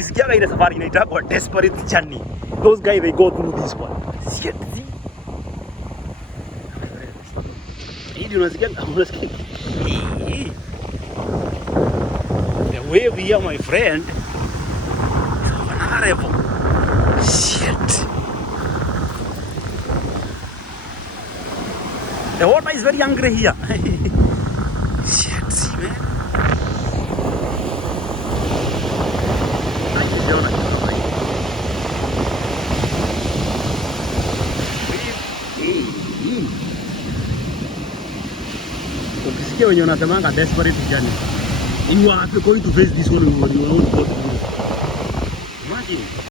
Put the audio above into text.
ukisikia ile safari inaitwa desperate journey. Those guys they go through this one. Shit. Hii unasikia? The way we are, my friend. Another level. Shit. The water is very angry here. Shit, see, man. Ukisikia wenye wanasemanga desperate journey, you are going to face this one. You won't go through. Imagine.